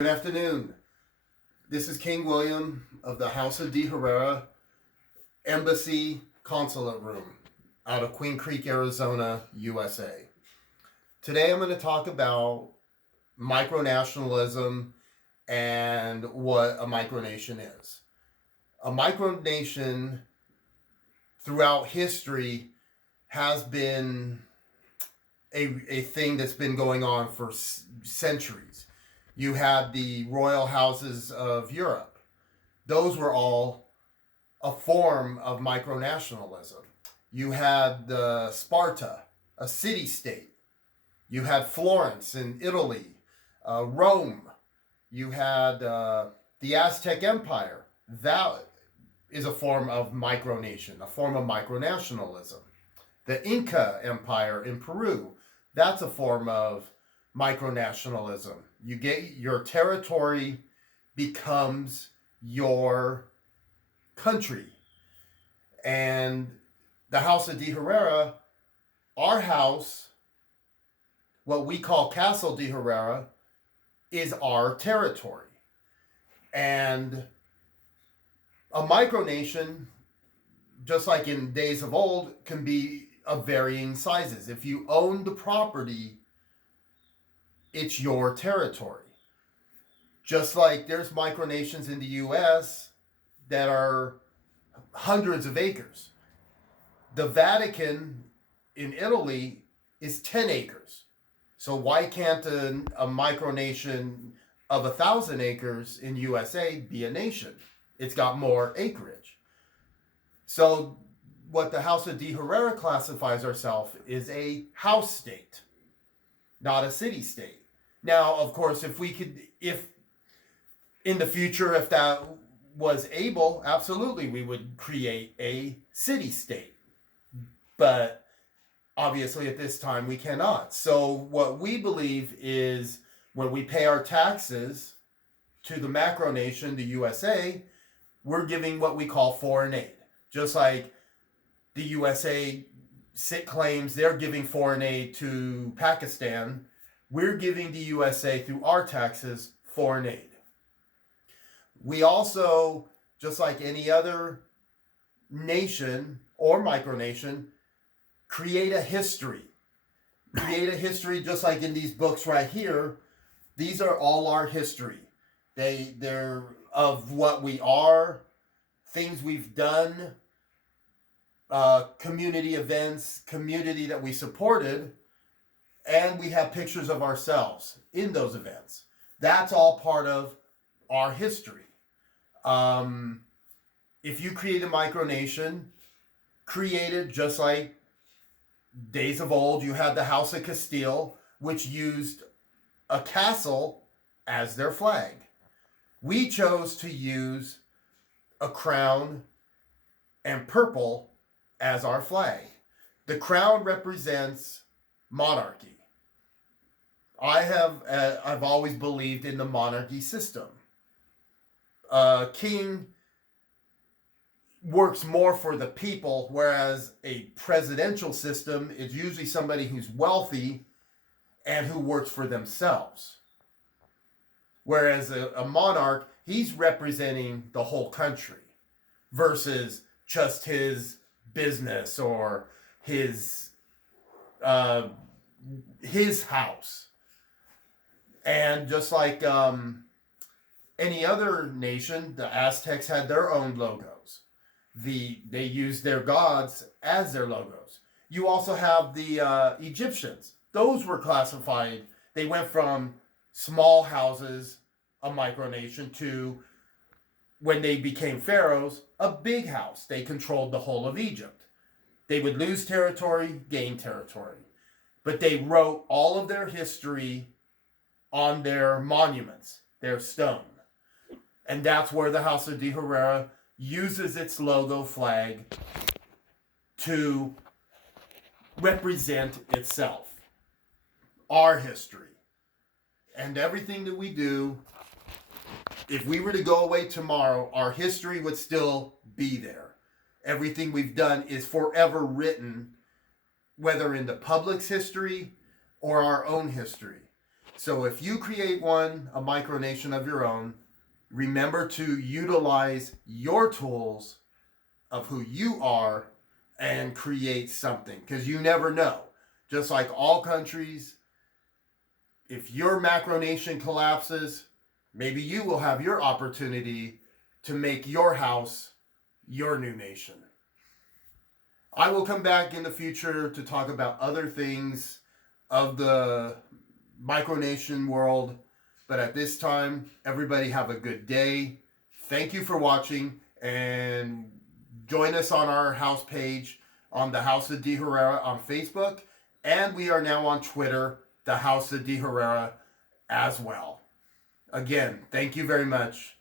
Good afternoon. This is King William of the House of De Herrera Embassy Consulate Room out of Queen Creek, Arizona, USA. Today I'm going to talk about micronationalism and what a micronation is. A micronation throughout history has been a thing that's been going on for centuries. You had the royal houses of Europe. Those were all a form of micronationalism. You had Sparta, a city-state. You had Florence in Italy, Rome. You had the Aztec Empire. That is a form of micronation, a form of micronationalism. The Inca Empire in Peru, that's a form of micronationalism. You get your territory becomes your country. And the House of De Herrera, our house, what we call Castle De Herrera, is our territory. And a micronation, just like in days of old, can be of varying sizes. If you own the property, it's your territory. Just like there's micronations in the US that are hundreds of acres. The Vatican in Italy is 10 acres. So why can't a micronation of 1,000 acres in USA be a nation? It's got more acreage. So what the House of De Herrera classifies ourselves is a house state, not a city state. Now, of course, if in the future, if that was able, absolutely, we would create a city state. But obviously, at this time, we cannot. So what we believe is when we pay our taxes to the macronation, the USA, we're giving what we call foreign aid. Just like the USA claims they're giving foreign aid to Pakistan, we're giving the USA through our taxes foreign aid. We also, just like any other nation or micronation, create a history. Create a history just like in these books right here. These are all our history. They're of what we are, things we've done, community events, community that we supported, and we have pictures of ourselves in those events. That's all part of our history. If you create a micronation, created just like days of old, you had the House of Castile, which used a castle as their flag. We chose to use a crown and purple as our flag. The crown represents monarchy. I've always believed in the monarchy system. King works more for the people, whereas a presidential system is usually somebody who's wealthy and who works for themselves. Whereas a monarch, he's representing the whole country versus just his business or his house. And just like any other nation, the Aztecs had their own logos. They used their gods as their logos. You also have the Egyptians. Those were classified. They went from small houses, a micronation, to, when they became pharaohs, a big house. They controlled the whole of Egypt. They would lose territory, gain territory. But they wrote all of their history on their monuments, their stone. And that's where the House of De Herrera uses its logo flag to represent itself, our history. And everything that we do, if we were to go away tomorrow, our history would still be there. Everything we've done is forever written, whether in the public's history or our own history. So if you create a micronation of your own, remember to utilize your tools of who you are and create something, because you never know. Just like all countries, if your macronation collapses, maybe you will have your opportunity to make your house your new nation. I will come back in the future to talk about other things of the micronation world, but at this time, everybody have a good day. Thank you for watching, and join us on our house page on the House of De Herrera on Facebook, and we are now on Twitter, the House of De Herrera, as well. Again, thank you very much.